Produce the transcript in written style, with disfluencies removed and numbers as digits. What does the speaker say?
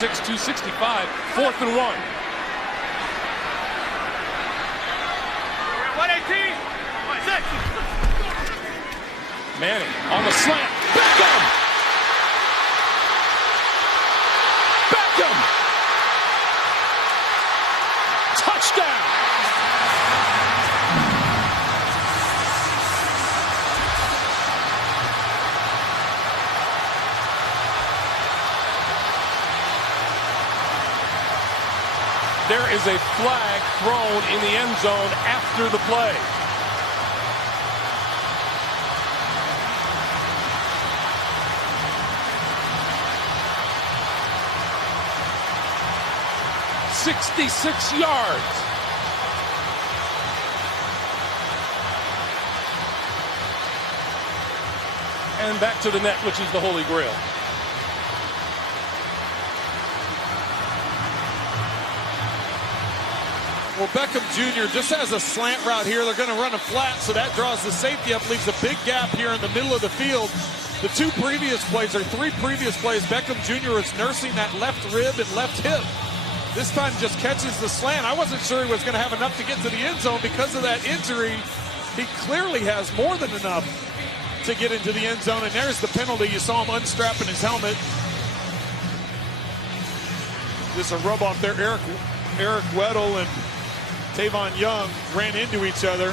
265, 4th and 1. 118, 6. Manning on the slant. Beckham! Beckham! Touchdown! There is a flag thrown in the end zone after the play. "66 yards. And back to the net, which is the Holy Grail. Well, Beckham Jr. just has a slant route here. They're going to run a flat, so that draws the safety up, leaves a big gap here in the middle of the field. The three previous plays, Beckham Jr. is nursing that left rib and left hip. This time just catches the slant. I wasn't sure he was going to have enough to get to the end zone because of that injury. He clearly has more than enough to get into the end zone, and there's the penalty. You saw him unstrapping his helmet. Just a rub off there. Eric Weddle and Tavon Young ran into each other.